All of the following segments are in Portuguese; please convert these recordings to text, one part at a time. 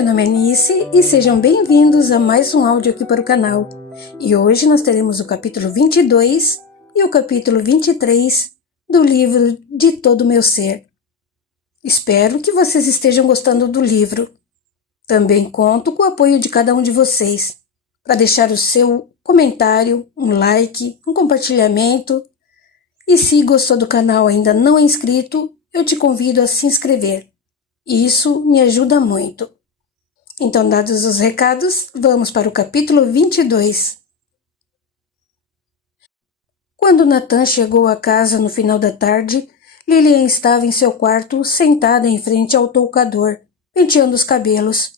Meu nome é Nice e sejam bem-vindos a mais um áudio aqui para o canal. E hoje nós teremos o capítulo 22 e o capítulo 23 do livro De Todo o Meu Ser. Espero que vocês estejam gostando do livro. Também conto com o apoio de cada um de vocês para deixar o seu comentário, um like, um compartilhamento. E se gostou do canal e ainda não é inscrito, eu te convido a se inscrever. Isso me ajuda muito. Então, dados os recados, vamos para o capítulo 22. Quando Nathan chegou à casa no final da tarde, Lilian estava em seu quarto, sentada em frente ao toucador, penteando os cabelos.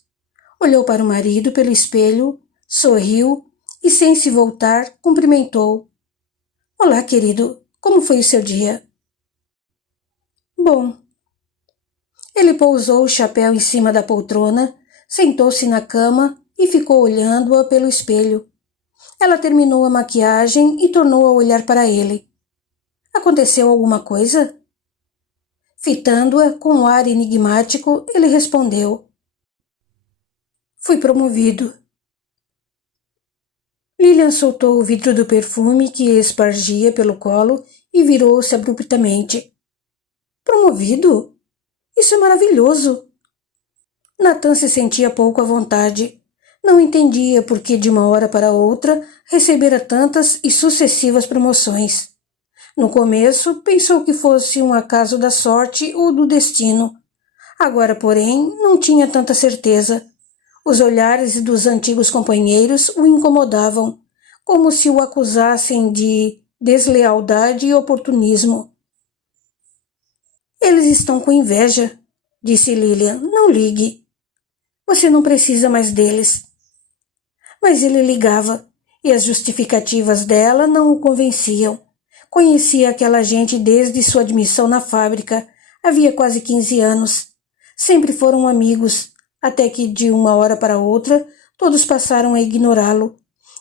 Olhou para o marido pelo espelho, sorriu e, sem se voltar, cumprimentou. — Olá, querido. Como foi o seu dia? — Bom. Ele pousou o chapéu em cima da poltrona, sentou-se na cama e ficou olhando-a pelo espelho. Ela terminou a maquiagem e tornou a olhar para ele. — Aconteceu alguma coisa? Fitando-a com um ar enigmático, ele respondeu. — Fui promovido. Lilian soltou o vidro do perfume que espargia pelo colo e virou-se abruptamente. — Promovido? Isso é maravilhoso! Nathan se sentia pouco à vontade. Não entendia por que de uma hora para outra recebera tantas e sucessivas promoções. No começo, pensou que fosse um acaso da sorte ou do destino. Agora, porém, não tinha tanta certeza. Os olhares dos antigos companheiros o incomodavam, como se o acusassem de deslealdade e oportunismo. Eles estão com inveja, disse Lilian. Não ligue. Você não precisa mais deles. Mas ele ligava, e as justificativas dela não o convenciam. Conhecia aquela gente desde sua admissão na fábrica, havia quase 15 anos. Sempre foram amigos, até que de uma hora para outra todos passaram a ignorá-lo,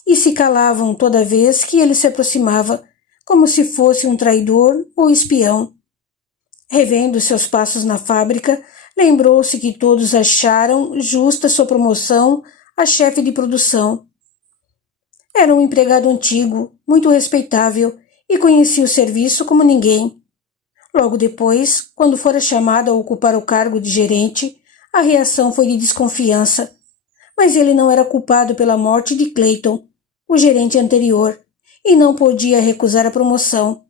e se calavam toda vez que ele se aproximava, como se fosse um traidor ou espião. Revendo seus passos na fábrica, lembrou-se que todos acharam justa sua promoção a chefe de produção. Era um empregado antigo, muito respeitável, e conhecia o serviço como ninguém. Logo depois, quando fora chamado a ocupar o cargo de gerente, a reação foi de desconfiança. Mas ele não era culpado pela morte de Clayton, o gerente anterior, e não podia recusar a promoção.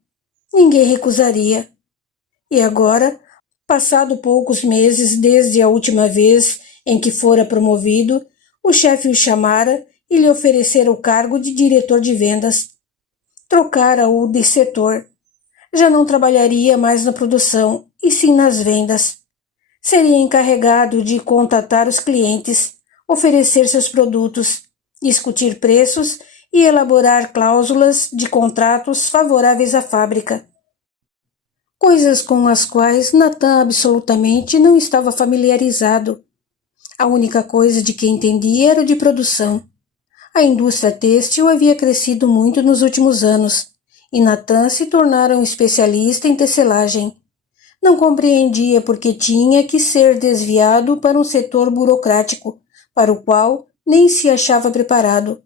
Ninguém recusaria. E agora, passado poucos meses desde a última vez em que fora promovido, o chefe o chamara e lhe oferecera o cargo de diretor de vendas. Trocara-o de setor. Já não trabalharia mais na produção, e sim nas vendas. Seria encarregado de contatar os clientes, oferecer seus produtos, discutir preços e elaborar cláusulas de contratos favoráveis à fábrica. Coisas com as quais Nathan absolutamente não estava familiarizado. A única coisa de que entendia era de produção. A indústria têxtil havia crescido muito nos últimos anos, e Nathan se tornara um especialista em tecelagem. Não compreendia por que tinha que ser desviado para um setor burocrático, para o qual nem se achava preparado.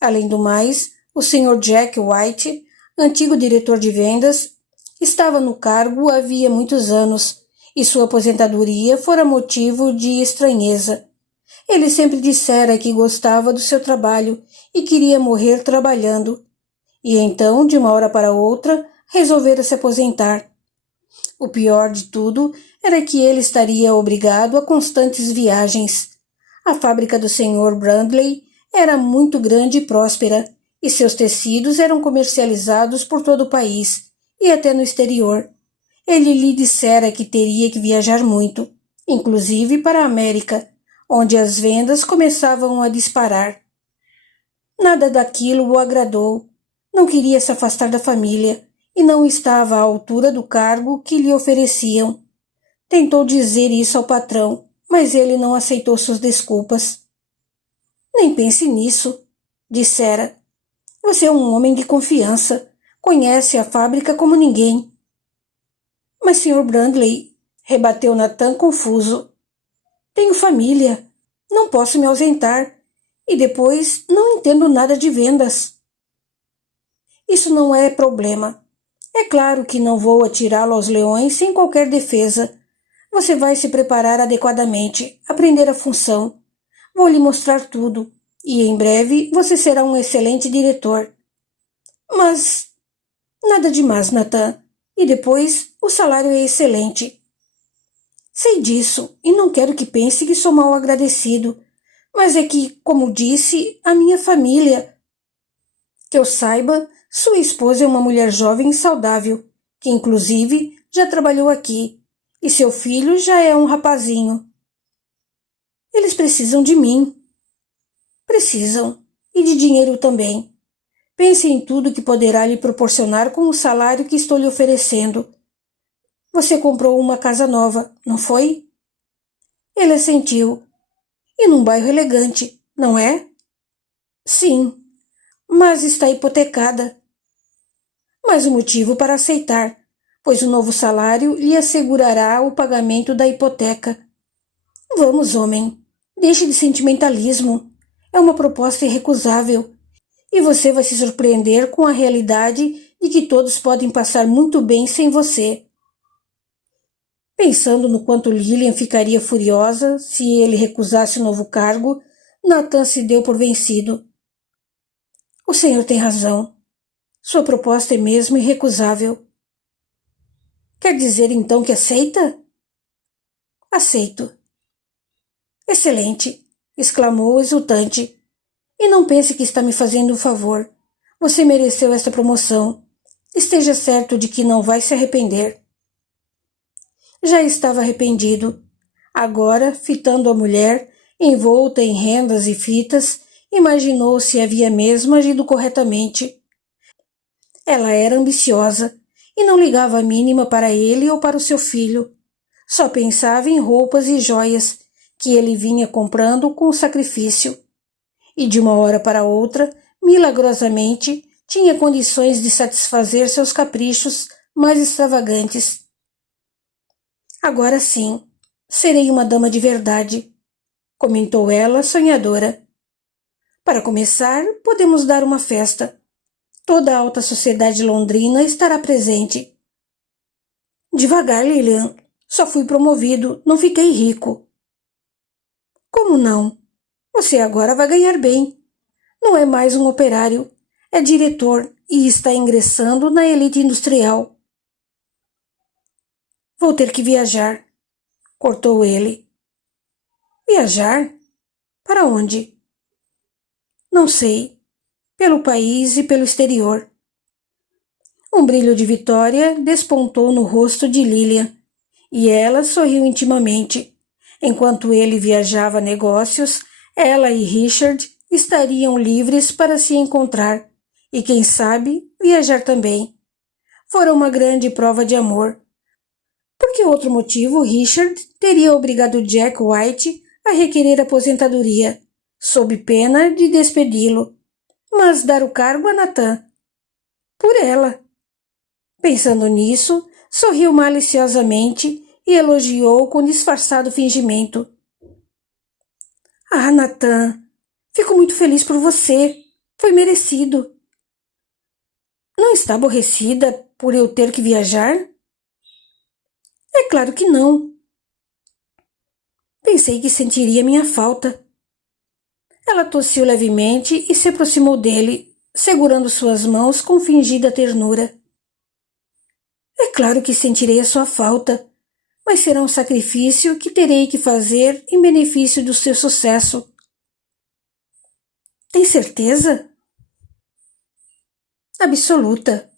Além do mais, o Sr. Jack White, antigo diretor de vendas, estava no cargo havia muitos anos, e sua aposentadoria fora motivo de estranheza. Ele sempre dissera que gostava do seu trabalho e queria morrer trabalhando. E então, de uma hora para outra, resolvera se aposentar. O pior de tudo era que ele estaria obrigado a constantes viagens. A fábrica do Sr. Brandley era muito grande e próspera, e seus tecidos eram comercializados por todo o país, e até no exterior. Ele lhe dissera que teria que viajar muito, inclusive para a América, onde as vendas começavam a disparar. Nada daquilo o agradou. Não queria se afastar da família e não estava à altura do cargo que lhe ofereciam. Tentou dizer isso ao patrão, mas ele não aceitou suas desculpas. Nem pense nisso, dissera. Você é um homem de confiança. Conhece a fábrica como ninguém. Mas, Sr. Brandley, rebateu Nathan confuso. Tenho família. Não posso me ausentar. E depois não entendo nada de vendas. Isso não é problema. É claro que não vou atirá-lo aos leões sem qualquer defesa. Você vai se preparar adequadamente, aprender a função. Vou lhe mostrar tudo. E em breve você será um excelente diretor. Mas nada demais, Nathan. E depois o salário é excelente. Sei disso e não quero que pense que sou mal agradecido. Mas é que, como disse, a minha família. Que eu saiba, sua esposa é uma mulher jovem e saudável, que inclusive já trabalhou aqui, e seu filho já é um rapazinho. Eles precisam de mim. Precisam. E de dinheiro também. Pense em tudo que poderá lhe proporcionar com o salário que estou lhe oferecendo. Você comprou uma casa nova, não foi? Ele assentiu. E num bairro elegante, não é? Sim, mas está hipotecada. Mais um motivo para aceitar, pois o novo salário lhe assegurará o pagamento da hipoteca. Vamos, homem, deixe de sentimentalismo. É uma proposta irrecusável. E você vai se surpreender com a realidade de que todos podem passar muito bem sem você. Pensando no quanto Lilian ficaria furiosa se ele recusasse o novo cargo, Nathan se deu por vencido. O senhor tem razão. Sua proposta é mesmo irrecusável. Quer dizer então que aceita? Aceito. Excelente, exclamou exultante. E não pense que está me fazendo um favor. Você mereceu esta promoção. Esteja certo de que não vai se arrepender. Já estava arrependido. Agora, fitando a mulher, envolta em rendas e fitas, imaginou se havia mesmo agido corretamente. Ela era ambiciosa e não ligava a mínima para ele ou para o seu filho. Só pensava em roupas e joias que ele vinha comprando com sacrifício. E de uma hora para outra, milagrosamente, tinha condições de satisfazer seus caprichos mais extravagantes. Agora sim, serei uma dama de verdade, comentou ela, sonhadora. Para começar, podemos dar uma festa. Toda a alta sociedade londrina estará presente. Devagar, Lilian. Só fui promovido, não fiquei rico. Como não? Você agora vai ganhar bem. Não é mais um operário, é diretor e está ingressando na elite industrial. Vou ter que viajar, cortou ele. Viajar? Para onde? Não sei. Pelo país e pelo exterior. Um brilho de vitória despontou no rosto de Lilian, e ela sorriu intimamente. Enquanto ele viajava a negócios, ela e Richard estariam livres para se encontrar e, quem sabe, viajar também. Fora uma grande prova de amor. Por que outro motivo Richard teria obrigado Jack White a requerer aposentadoria, sob pena de despedi-lo, mas dar o cargo a Nathan? Por ela. Pensando nisso, sorriu maliciosamente e elogiou com disfarçado fingimento. Ah, Nathan, fico muito feliz por você. Foi merecido. Não está aborrecida por eu ter que viajar? É claro que não. Pensei que sentiria minha falta. Ela tossiu levemente e se aproximou dele, segurando suas mãos com fingida ternura. É claro que sentirei a sua falta, mas será um sacrifício que terei que fazer em benefício do seu sucesso. Tem certeza? Absoluta.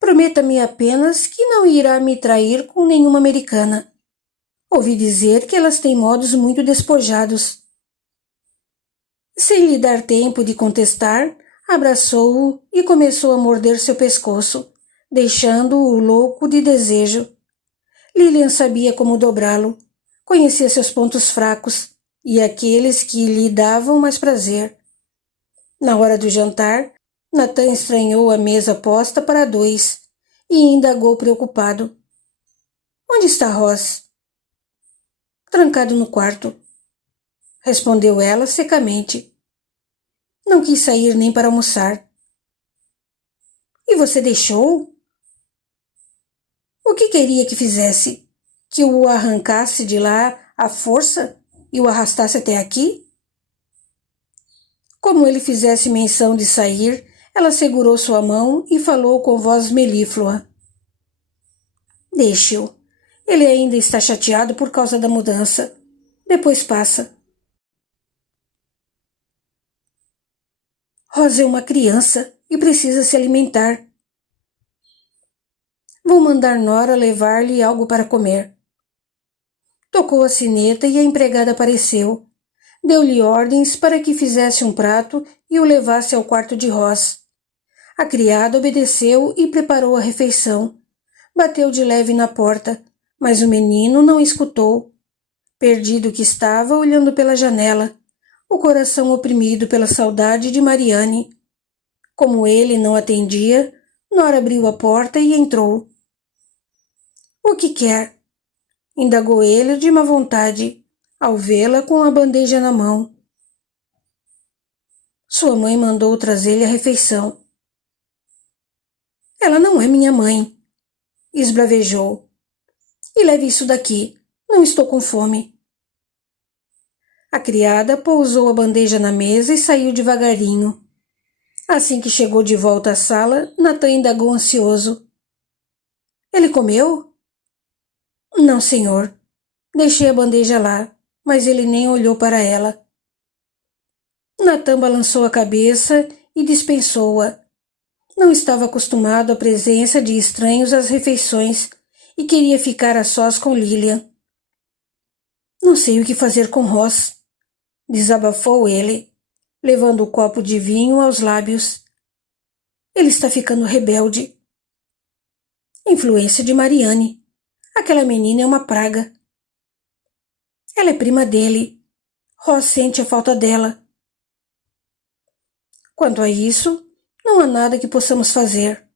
Prometa-me apenas que não irá me trair com nenhuma americana. Ouvi dizer que elas têm modos muito despojados. Sem lhe dar tempo de contestar, abraçou-o e começou a morder seu pescoço, deixando-o louco de desejo. Lilian sabia como dobrá-lo, conhecia seus pontos fracos e aqueles que lhe davam mais prazer. Na hora do jantar, Nathan estranhou a mesa posta para dois e indagou preocupado. Onde está Ross? Trancado no quarto. respondeu ela secamente. Não quis sair nem para almoçar. E você deixou? O que queria que fizesse? Que o arrancasse de lá à força e o arrastasse até aqui? Como ele fizesse menção de sair, ela segurou sua mão e falou com voz melíflua. Deixe-o. Ele ainda está chateado por causa da mudança. Depois passa. Rosa é uma criança e precisa se alimentar. Vou mandar Nora levar-lhe algo para comer. Tocou a sineta e a empregada apareceu. Deu-lhe ordens para que fizesse um prato e o levasse ao quarto de Ross. A criada obedeceu e preparou a refeição. Bateu de leve na porta, mas o menino não escutou. Perdido que estava, olhando pela janela, o coração oprimido pela saudade de Mariane. Como ele não atendia, Nora abriu a porta e entrou. O que quer? Indagou ele de má vontade, ao vê-la com a bandeja na mão. Sua mãe mandou trazer-lhe a refeição. Ela não é minha mãe, esbravejou. E leve isso daqui, não estou com fome. A criada pousou a bandeja na mesa e saiu devagarinho. Assim que chegou de volta à sala, Natan indagou ansioso. Ele comeu? Não, senhor. Deixei a bandeja lá, mas ele nem olhou para ela. Natan balançou a cabeça e dispensou-a. Não estava acostumado à presença de estranhos às refeições e queria ficar a sós com Lilian. Não sei o que fazer com Ross, desabafou ele, levando o copo de vinho aos lábios. Ele está ficando rebelde. Influência de Mariane. Aquela menina é uma praga. Ela é prima dele. Ross sente a falta dela. Quanto a isso, não há nada que possamos fazer.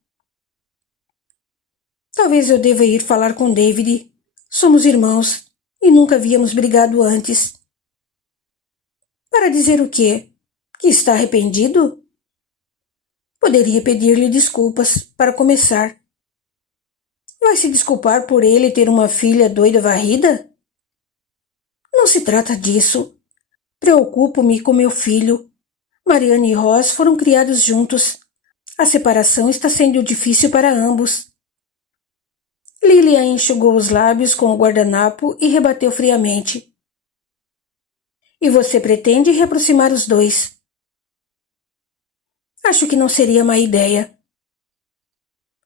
Talvez eu deva ir falar com David. Somos irmãos e nunca havíamos brigado antes. Para dizer o quê? Que está arrependido? Poderia pedir-lhe desculpas, para começar. Vai se desculpar por ele ter uma filha doida varrida? Não se trata disso. Preocupo-me com meu filho. Mariane e Ross foram criados juntos. A separação está sendo difícil para ambos. Lilian enxugou os lábios com o guardanapo e rebateu friamente. E você pretende reaproximar os dois? Acho que não seria má ideia.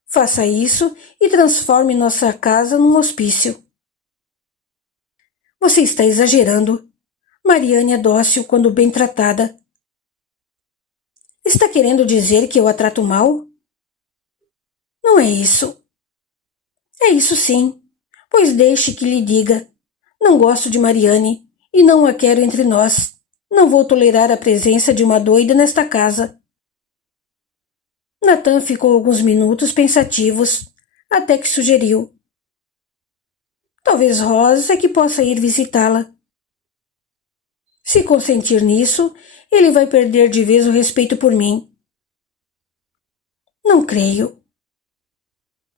Faça isso e transforme nossa casa num hospício. Você está exagerando. Mariane é dócil quando bem tratada. Está querendo dizer que eu a trato mal? Não é isso. É isso sim, pois deixe que lhe diga. Não gosto de Mariane e não a quero entre nós. Não vou tolerar a presença de uma doida nesta casa. Natan ficou alguns minutos pensativos, até que sugeriu. Talvez Rosa é que possa ir visitá-la. Se consentir nisso, ele vai perder de vez o respeito por mim. Não creio.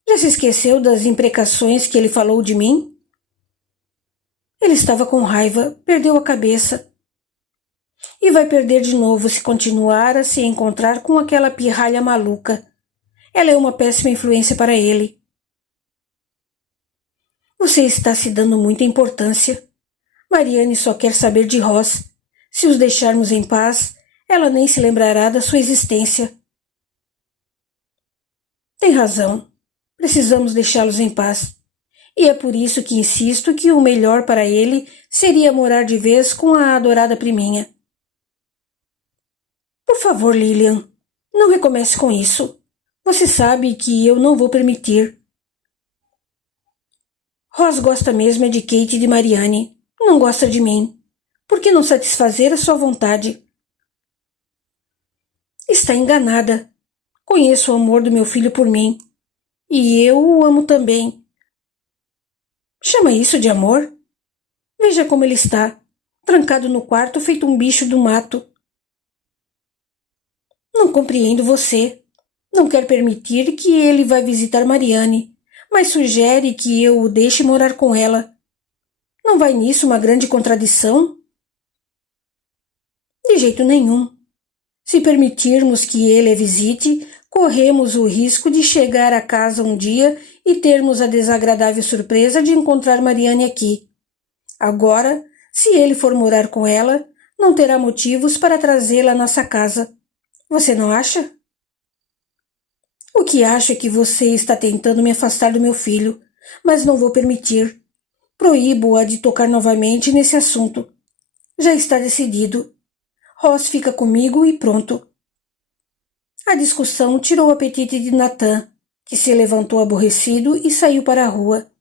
Já se esqueceu das imprecações que ele falou de mim? Ele estava com raiva, perdeu a cabeça. E vai perder de novo se continuar a se encontrar com aquela pirralha maluca. Ela é uma péssima influência para ele. Você está se dando muita importância. Mariane só quer saber de Ross. Se os deixarmos em paz, ela nem se lembrará da sua existência. Tem razão. Precisamos deixá-los em paz. E é por isso que insisto que o melhor para ele seria morar de vez com a adorada priminha. Por favor, Lilian, não recomece com isso. Você sabe que eu não vou permitir. Ross gosta mesmo é de Kate e de Mariane. Não gosta de mim. Por que não satisfazer a sua vontade? Está enganada. Conheço o amor do meu filho por mim. E eu o amo também. Chama isso de amor? Veja como ele está. trancado no quarto feito um bicho do mato. Não compreendo você. Não quer permitir que ele vá visitar Mariane, mas sugere que eu o deixe morar com ela. Não vai nisso uma grande contradição? De jeito nenhum. Se permitirmos que ele a visite, corremos o risco de chegar à casa um dia e termos a desagradável surpresa de encontrar Mariane aqui. Agora, se ele for morar com ela, não terá motivos para trazê-la à nossa casa. Você não acha? O que acho é que você está tentando me afastar do meu filho, mas não vou permitir. Proíbo-a de tocar novamente nesse assunto. Já está decidido. Ross fica comigo e pronto. A discussão tirou o apetite de Nathan, que se levantou aborrecido e saiu para a rua.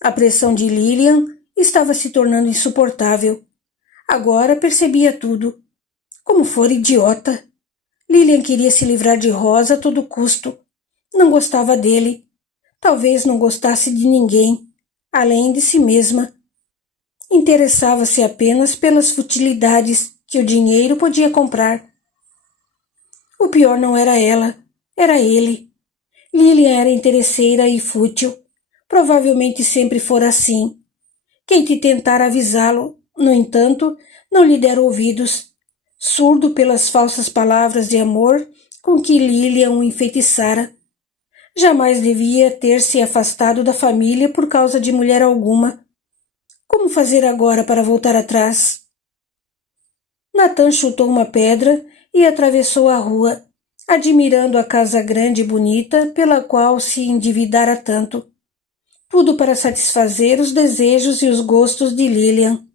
A pressão de Lillian estava se tornando insuportável. Agora percebia tudo. Como fora idiota. Lillian queria se livrar de Ross a todo custo. Não gostava dele. Talvez não gostasse de ninguém, além de si mesma. Interessava-se apenas pelas futilidades que o dinheiro podia comprar. O pior não era ela, era ele. Lillian era interesseira e fútil. Provavelmente sempre fora assim. Kate tentara avisá-lo, no entanto, não lhe dera ouvidos. Surdo pelas falsas palavras de amor com que Lillian o enfeitiçara. Jamais devia ter se afastado da família por causa de mulher alguma. Como fazer agora para voltar atrás? Nathan chutou uma pedra e atravessou a rua, admirando a casa grande e bonita pela qual se endividara tanto. Tudo para satisfazer os desejos e os gostos de Lillian.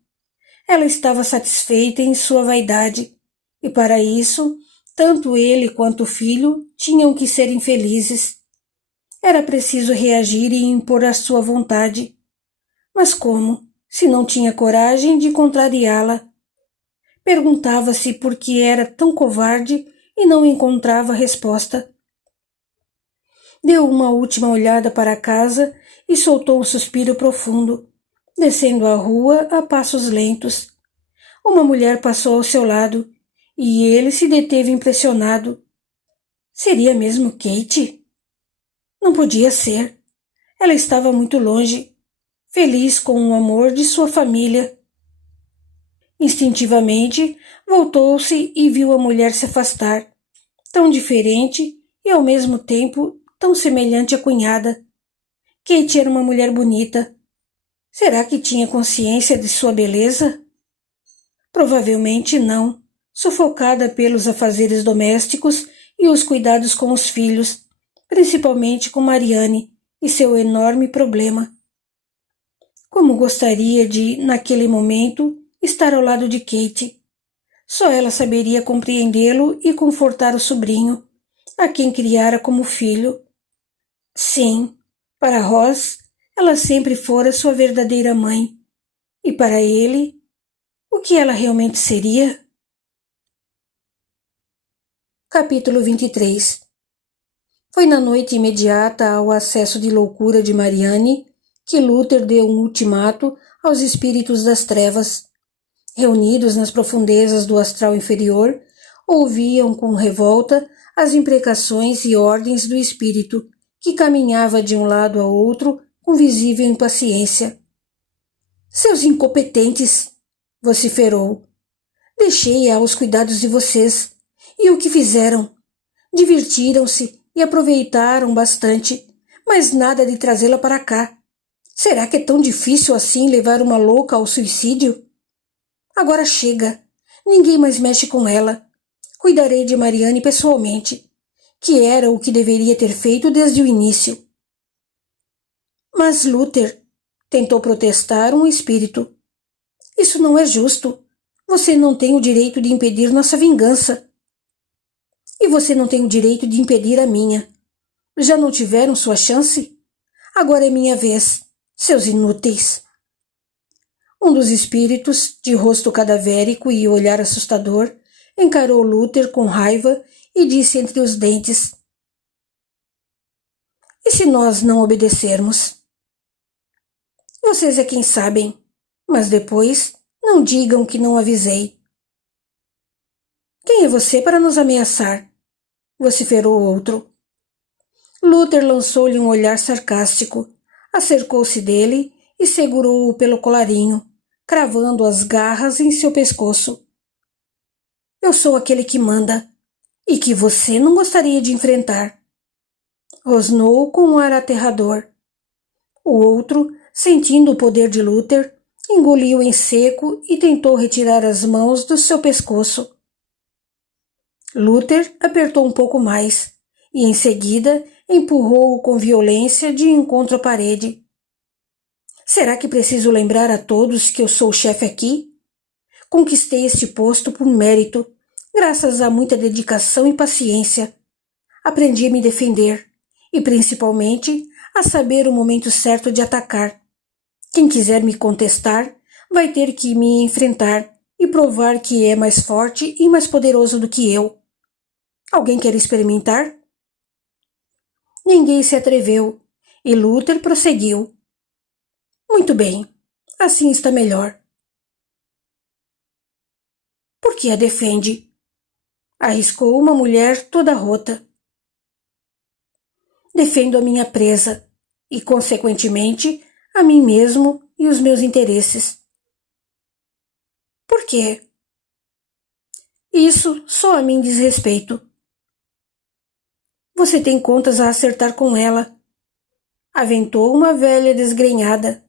Ela estava satisfeita em sua vaidade, e para isso, tanto ele quanto o filho tinham que ser infelizes. Era preciso reagir e impor a sua vontade. Mas como, se não tinha coragem de contrariá-la? Perguntava-se por que era tão covarde e não encontrava resposta. Deu uma última olhada para a casa e soltou um suspiro profundo, descendo a rua a passos lentos. Uma mulher passou ao seu lado e ele se deteve impressionado. Seria mesmo Kate? Não podia ser. Ela estava muito longe, feliz com o amor de sua família. Instintivamente, voltou-se e viu a mulher se afastar, tão diferente e ao mesmo tempo tão semelhante à cunhada. Kate era uma mulher bonita. Será que tinha consciência de sua beleza? Provavelmente não, sufocada pelos afazeres domésticos e os cuidados com os filhos, principalmente com Mariane e seu enorme problema. Como gostaria de, naquele momento, estar ao lado de Kate. Só ela saberia compreendê-lo e confortar o sobrinho, a quem criara como filho. Sim, para Ross, ela sempre fora sua verdadeira mãe. E para ele, o que ela realmente seria? Capítulo 23. Foi na noite imediata ao acesso de loucura de Mariane que Luther deu um ultimato aos espíritos das trevas. Reunidos nas profundezas do astral inferior, ouviam com revolta as imprecações e ordens do espírito, que caminhava de um lado a outro com visível impaciência. Seus incompetentes! Vociferou. Deixei-a aos cuidados de vocês. E o que fizeram? Divertiram-se e aproveitaram bastante, mas nada de trazê-la para cá. Será que é tão difícil assim levar uma louca ao suicídio? Agora chega. Ninguém mais mexe com ela. Cuidarei de Mariane pessoalmente, que era o que deveria ter feito desde o início. Mas Luther, tentou protestar um espírito. Isso não é justo. Você não tem o direito de impedir nossa vingança. E você não tem o direito de impedir a minha. Já não tiveram sua chance? Agora é minha vez, seus inúteis. Um dos espíritos, de rosto cadavérico e olhar assustador, encarou Luther com raiva e disse entre os dentes: E se nós não obedecermos? Vocês é quem sabem, mas depois Não digam que não avisei. Quem é você para nos ameaçar? Vociferou outro. Luther lançou-lhe um olhar sarcástico, acercou-se dele e segurou-o pelo colarinho, cravando as garras em seu pescoço. Eu sou aquele que manda, e que você não gostaria de enfrentar. Rosnou com um ar aterrador. O outro, sentindo o poder de Luther, engoliu em seco e tentou retirar as mãos do seu pescoço. Luther apertou um pouco mais e, em seguida, empurrou-o com violência de encontro à parede. Será que preciso lembrar a todos que eu sou o chefe aqui? Conquistei este posto por mérito, graças a muita dedicação e paciência. Aprendi a me defender e, principalmente, a saber o momento certo de atacar. Quem quiser me contestar vai ter que me enfrentar e provar que é mais forte e mais poderoso do que eu. Alguém quer experimentar? Ninguém se atreveu e Luther prosseguiu. Muito bem, assim está melhor. Por que a defende? Arriscou uma mulher toda rota. Defendo a minha presa e, consequentemente, a mim mesmo e os meus interesses. Por quê? Isso só a mim diz respeito. Você tem contas a acertar com ela. Aventou uma velha desgrenhada,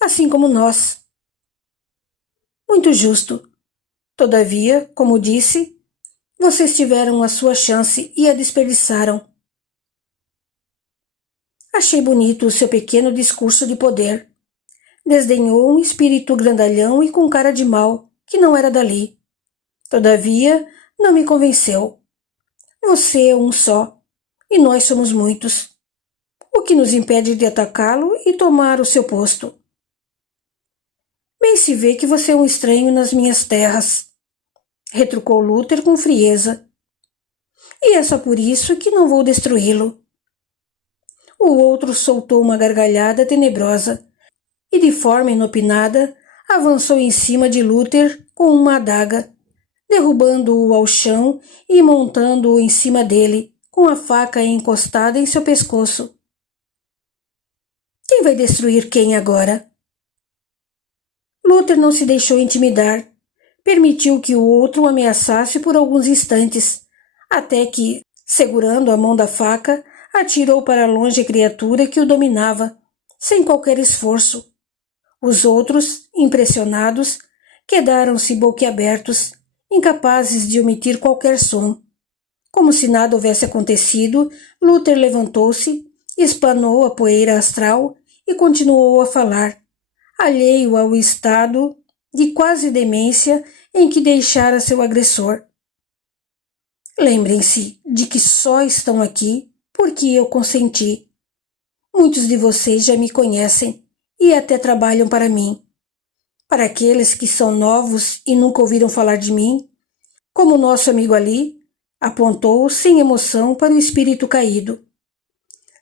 assim como nós. Muito justo. Todavia, como disse, vocês tiveram a sua chance e a desperdiçaram. Achei bonito o seu pequeno discurso de poder. Desdenhou um espírito grandalhão e com cara de mal, que não era dali. Todavia, não me convenceu. Você é um só, e nós somos muitos. O que nos impede de atacá-lo e tomar o seu posto? Bem se vê que você é um estranho nas minhas terras, retrucou Luther com frieza. E é só por isso que não vou destruí-lo. O outro soltou uma gargalhada tenebrosa e, de forma inopinada, avançou em cima de Luther com uma adaga, derrubando-o ao chão e montando-o em cima dele, com a faca encostada em seu pescoço. Quem vai destruir quem agora? Luther não se deixou intimidar. Permitiu que o outro o ameaçasse por alguns instantes, até que, segurando a mão da faca, atirou para longe a criatura que o dominava, sem qualquer esforço. Os outros, impressionados, quedaram-se boquiabertos, incapazes de emitir qualquer som. Como se nada houvesse acontecido, Luther levantou-se, espanou a poeira astral e continuou a falar, alheio ao estado de quase demência em que deixara seu agressor. Lembrem-se de que só estão aqui porque eu consenti. Muitos de vocês já me conhecem e até trabalham para mim. Para aqueles que são novos e nunca ouviram falar de mim, como o nosso amigo ali, apontou sem emoção para o espírito caído.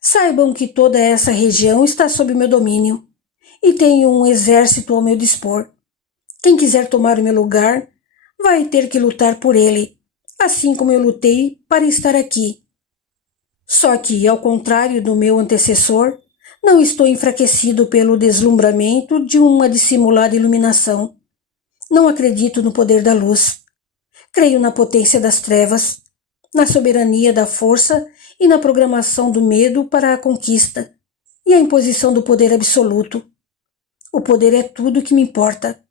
Saibam que toda essa região está sob meu domínio e tenho um exército ao meu dispor. Quem quiser tomar o meu lugar vai ter que lutar por ele, assim como eu lutei para estar aqui. Só que, ao contrário do meu antecessor, não estou enfraquecido pelo deslumbramento de uma dissimulada iluminação. Não acredito no poder da luz. Creio na potência das trevas, na soberania da força e na programação do medo para a conquista e a imposição do poder absoluto. O poder é tudo o que me importa.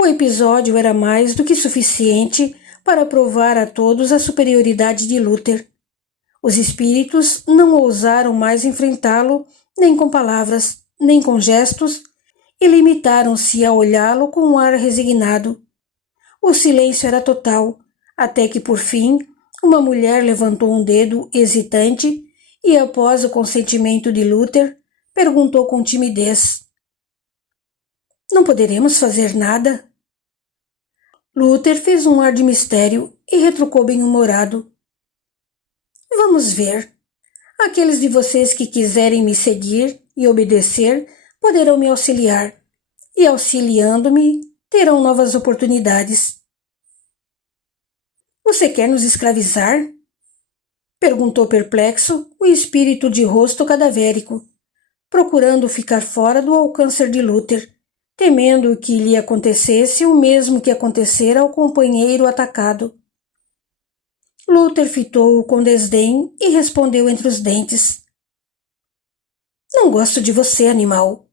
O episódio era mais do que suficiente para provar a todos a superioridade de Luther. Os espíritos não ousaram mais enfrentá-lo nem com palavras, nem com gestos, e limitaram-se a olhá-lo com um ar resignado. O silêncio era total, até que, por fim, uma mulher levantou um dedo hesitante e, após o consentimento de Luther, perguntou com timidez: Não poderemos fazer nada? Luther fez um ar de mistério e retrucou bem-humorado: Vamos ver. Aqueles de vocês que quiserem me seguir e obedecer poderão me auxiliar, e auxiliando-me, terão novas oportunidades. Você quer nos escravizar? Perguntou perplexo o espírito de rosto cadavérico, procurando ficar fora do alcance de Luther, temendo que lhe acontecesse o mesmo que acontecera ao companheiro atacado. Luther fitou-o com desdém e respondeu entre os dentes: Não gosto de você, animal.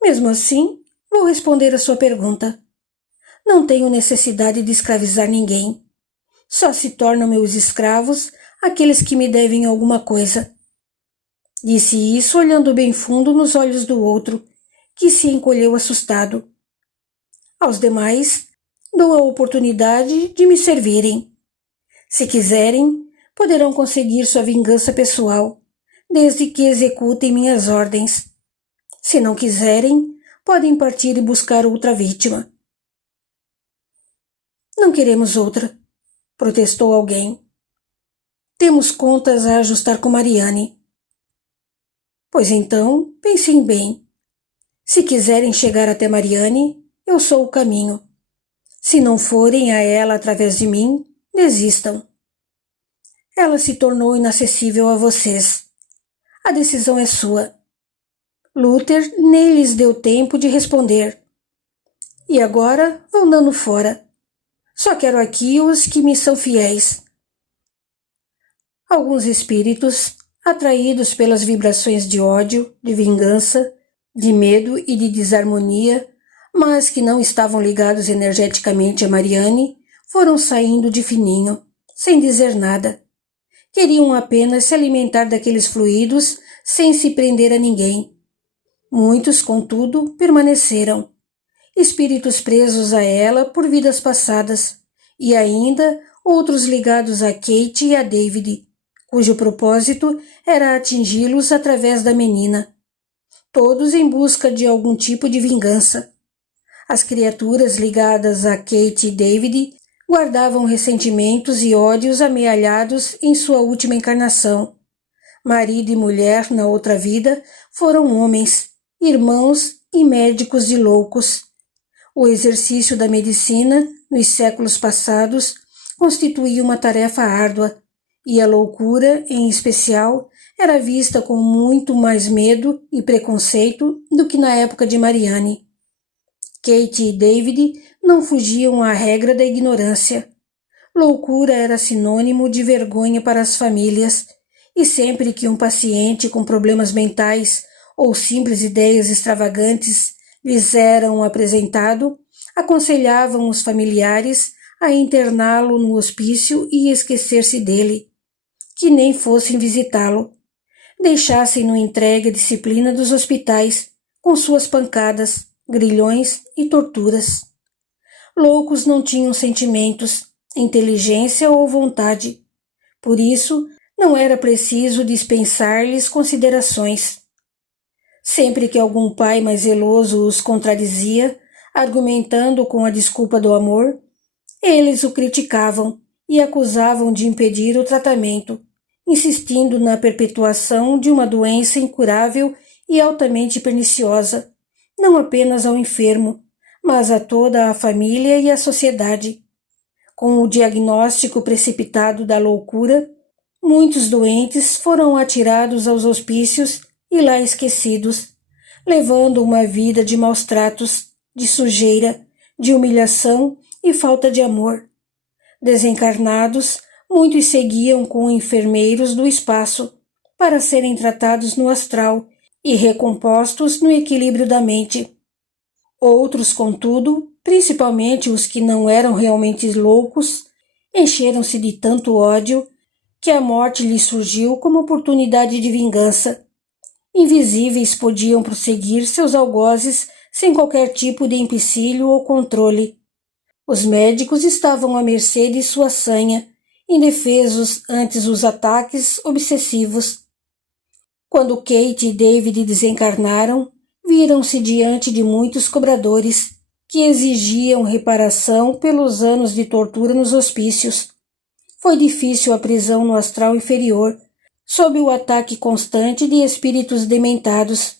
Mesmo assim, vou responder a sua pergunta. Não tenho necessidade de escravizar ninguém. Só se tornam meus escravos aqueles que me devem alguma coisa. Disse isso olhando bem fundo nos olhos do outro, que se encolheu assustado. Aos demais, dou a oportunidade de me servirem. Se quiserem, poderão conseguir sua vingança pessoal, desde que executem minhas ordens. Se não quiserem, podem partir e buscar outra vítima. Não queremos outra, protestou alguém. Temos contas a ajustar com Mariane. Pois então, pensem bem. Se quiserem chegar até Mariane, eu sou o caminho. Se não forem a ela através de mim, desistam. Ela se tornou inacessível a vocês. A decisão é sua. Luther nem lhes deu tempo de responder. E agora vão dando fora. Só quero aqui os que me são fiéis. Alguns espíritos, atraídos pelas vibrações de ódio, de vingança, de medo e de desarmonia, mas que não estavam ligados energeticamente a Mariane, foram saindo de fininho, sem dizer nada. Queriam apenas se alimentar daqueles fluidos sem se prender a ninguém. Muitos, contudo, permaneceram, espíritos presos a ela por vidas passadas, e ainda outros ligados a Kate e a David, cujo propósito era atingi-los através da menina, todos em busca de algum tipo de vingança. As criaturas ligadas a Kate e David guardavam ressentimentos e ódios amealhados em sua última encarnação. Marido e mulher, na outra vida, foram homens, irmãos e médicos de loucos. O exercício da medicina, nos séculos passados, constituía uma tarefa árdua, e a loucura, em especial, era vista com muito mais medo e preconceito do que na época de Mariane. Kate e David não fugiam à regra da ignorância. Loucura era sinônimo de vergonha para as famílias, e sempre que um paciente com problemas mentais ou simples ideias extravagantes lhes eram apresentado, aconselhavam os familiares a interná-lo no hospício e esquecer-se dele, que nem fossem visitá-lo. Deixassem-no entregue à disciplina dos hospitais, com suas pancadas, grilhões e torturas. Loucos não tinham sentimentos, inteligência ou vontade. Por isso, não era preciso dispensar-lhes considerações. Sempre que algum pai mais zeloso os contradizia, argumentando com a desculpa do amor, eles o criticavam e acusavam de impedir o tratamento, insistindo na perpetuação de uma doença incurável e altamente perniciosa, não apenas ao enfermo, mas a toda a família e a sociedade. Com o diagnóstico precipitado da loucura, muitos doentes foram atirados aos hospícios e lá esquecidos, levando uma vida de maus tratos, de sujeira, de humilhação e falta de amor. Desencarnados, muitos seguiam com enfermeiros do espaço para serem tratados no astral e recompostos no equilíbrio da mente. Outros, contudo, principalmente os que não eram realmente loucos, encheram-se de tanto ódio que a morte lhes surgiu como oportunidade de vingança. Invisíveis podiam prosseguir seus algozes sem qualquer tipo de empecilho ou controle. Os médicos estavam à mercê de sua sanha, indefesos ante os ataques obsessivos. Quando Kate e David desencarnaram, viram-se diante de muitos cobradores que exigiam reparação pelos anos de tortura nos hospícios. Foi difícil a prisão no astral inferior, sob o ataque constante de espíritos dementados.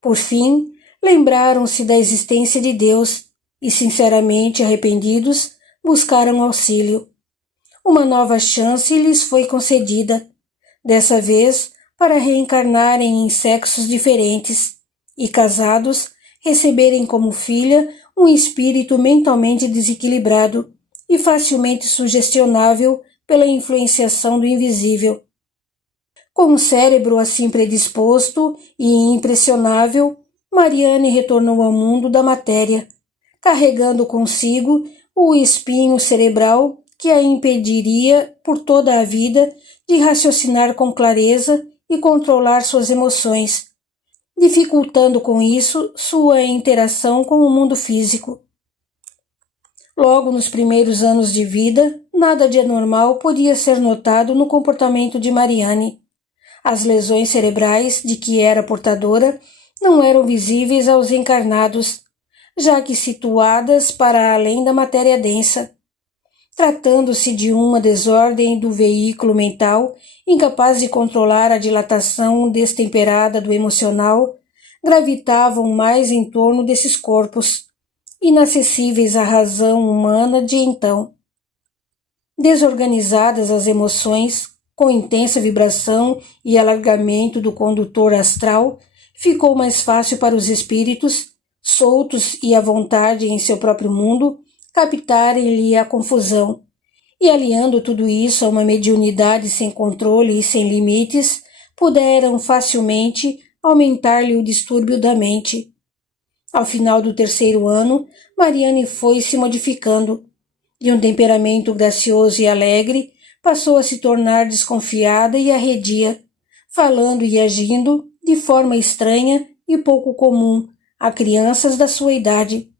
Por fim, lembraram-se da existência de Deus e sinceramente arrependidos buscaram auxílio. Uma nova chance lhes foi concedida, dessa vez para reencarnarem em sexos diferentes e, casados, receberem como filha um espírito mentalmente desequilibrado e facilmente sugestionável pela influenciação do invisível. Com um cérebro assim predisposto e impressionável, Mariane retornou ao mundo da matéria, carregando consigo o espinho cerebral que a impediria por toda a vida de raciocinar com clareza e controlar suas emoções, dificultando com isso sua interação com o mundo físico. Logo nos primeiros anos de vida, nada de anormal podia ser notado no comportamento de Mariane. As lesões cerebrais de que era portadora não eram visíveis aos encarnados, já que situadas para além da matéria densa. Tratando-se de uma desordem do veículo mental, incapaz de controlar a dilatação destemperada do emocional, gravitavam mais em torno desses corpos, inacessíveis à razão humana de então. Desorganizadas as emoções, com intensa vibração e alargamento do condutor astral, ficou mais fácil para os espíritos, soltos e à vontade em seu próprio mundo, captarem-lhe a confusão, e aliando tudo isso a uma mediunidade sem controle e sem limites, puderam facilmente aumentar-lhe o distúrbio da mente. Ao final do terceiro ano, Mariane foi se modificando. De um temperamento gracioso e alegre, passou a se tornar desconfiada e arredia, falando e agindo de forma estranha e pouco comum a crianças da sua idade.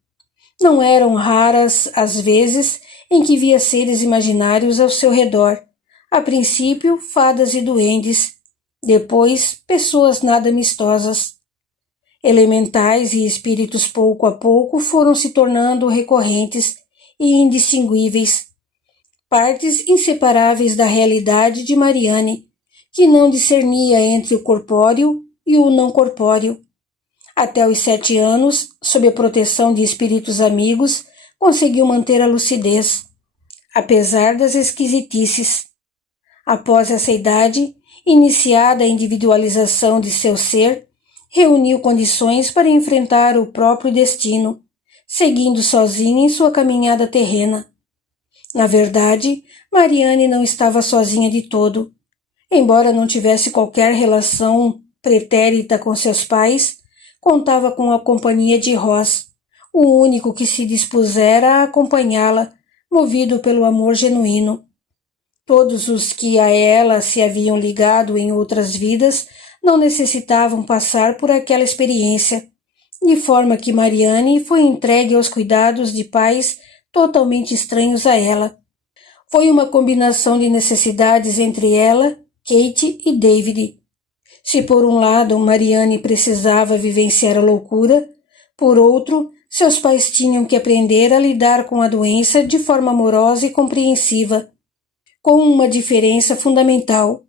Não eram raras as vezes em que via seres imaginários ao seu redor, a princípio fadas e duendes, depois pessoas nada amistosas. Elementais e espíritos pouco a pouco foram se tornando recorrentes e indistinguíveis, partes inseparáveis da realidade de Mariane, que não discernia entre o corpóreo e o não corpóreo. Até os 7 anos, sob a proteção de espíritos amigos, conseguiu manter a lucidez, apesar das esquisitices. Após essa idade, iniciada a individualização de seu ser, reuniu condições para enfrentar o próprio destino, seguindo sozinha em sua caminhada terrena. Na verdade, Mariane não estava sozinha de todo. Embora não tivesse qualquer relação pretérita com seus pais, contava com a companhia de Ross, o único que se dispusera a acompanhá-la, movido pelo amor genuíno. Todos os que a ela se haviam ligado em outras vidas não necessitavam passar por aquela experiência, de forma que Mariane foi entregue aos cuidados de pais totalmente estranhos a ela. Foi uma combinação de necessidades entre ela, Kate e David. Se por um lado Mariane precisava vivenciar a loucura, por outro, seus pais tinham que aprender a lidar com a doença de forma amorosa e compreensiva, com uma diferença fundamental.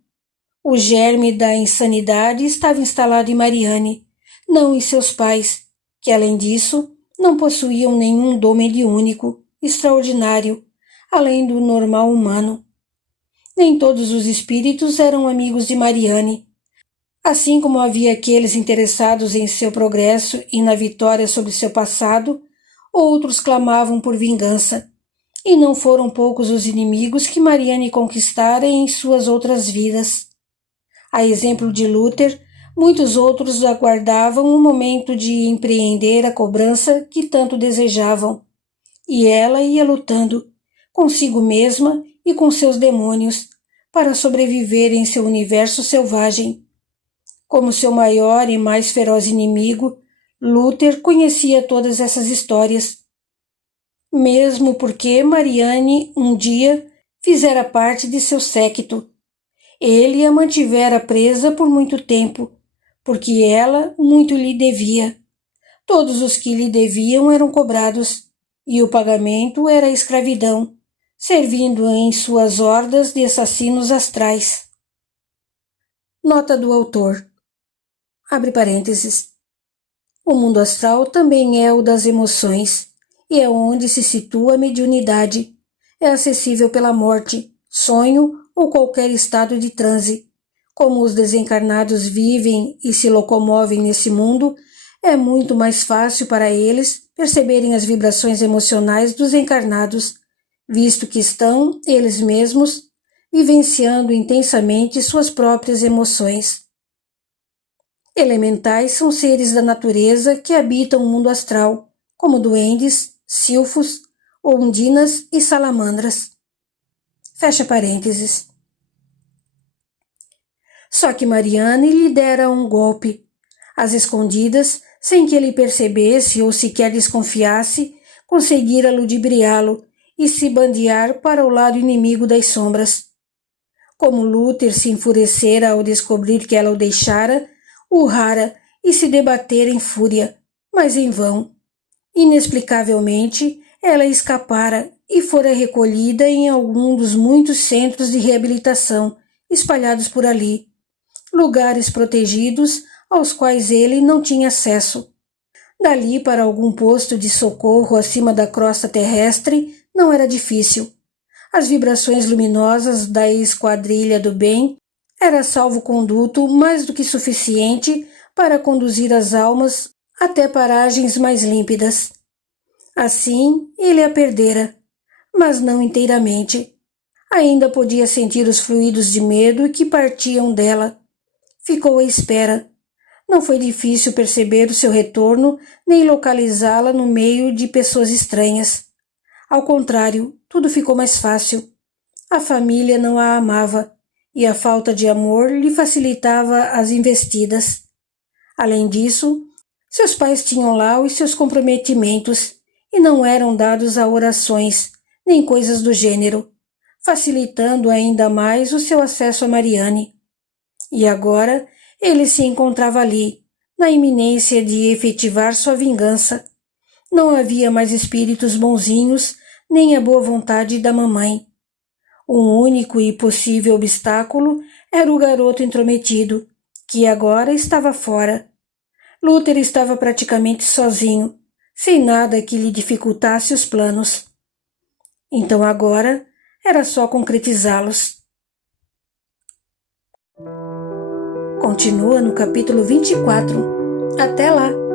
O germe da insanidade estava instalado em Mariane, não em seus pais, que além disso não possuíam nenhum dom mediúnico, extraordinário, além do normal humano. Nem todos os espíritos eram amigos de Mariane. Assim como havia aqueles interessados em seu progresso e na vitória sobre seu passado, outros clamavam por vingança, e não foram poucos os inimigos que Mariane conquistara em suas outras vidas. A exemplo de Luther, muitos outros aguardavam o momento de empreender a cobrança que tanto desejavam, e ela ia lutando, consigo mesma e com seus demônios, para sobreviver em seu universo selvagem. Como seu maior e mais feroz inimigo, Luther conhecia todas essas histórias. Mesmo porque Mariane, um dia, fizera parte de seu séquito. Ele a mantivera presa por muito tempo, porque ela muito lhe devia. Todos os que lhe deviam eram cobrados, e o pagamento era a escravidão, servindo em suas hordas de assassinos astrais. Nota do autor. Abre parênteses. O mundo astral também é o das emoções, e é onde se situa a mediunidade. É acessível pela morte, sonho ou qualquer estado de transe. Como os desencarnados vivem e se locomovem nesse mundo, é muito mais fácil para eles perceberem as vibrações emocionais dos encarnados, visto que estão, eles mesmos, vivenciando intensamente suas próprias emoções. Elementais são seres da natureza que habitam o mundo astral, como duendes, silfos, ondinas e salamandras. Fecha parênteses. Só que Mariane lhe dera um golpe. Às escondidas, sem que ele percebesse ou sequer desconfiasse, conseguira ludibriá-lo e se bandear para o lado inimigo das sombras. Como Lúter se enfurecera ao descobrir que ela o deixara, urrara e se debatera em fúria, mas em vão. Inexplicavelmente, ela escapara e fora recolhida em algum dos muitos centros de reabilitação espalhados por ali, lugares protegidos aos quais ele não tinha acesso. Dali para algum posto de socorro acima da crosta terrestre não era difícil. As vibrações luminosas da esquadrilha do bem era salvo-conduto mais do que suficiente para conduzir as almas até paragens mais límpidas. Assim, ele a perdera, mas não inteiramente. Ainda podia sentir os fluidos de medo que partiam dela. Ficou à espera. Não foi difícil perceber o seu retorno nem localizá-la no meio de pessoas estranhas. Ao contrário, tudo ficou mais fácil. A família não a amava e a falta de amor lhe facilitava as investidas. Além disso, seus pais tinham lá os seus comprometimentos e não eram dados a orações, nem coisas do gênero, facilitando ainda mais o seu acesso a Mariane. E agora ele se encontrava ali, na iminência de efetivar sua vingança. Não havia mais espíritos bonzinhos, nem a boa vontade da mamãe. Um único e possível obstáculo era o garoto intrometido, que agora estava fora. Lúter estava praticamente sozinho, sem nada que lhe dificultasse os planos. Então agora era só concretizá-los. Continua no capítulo 24. Até lá!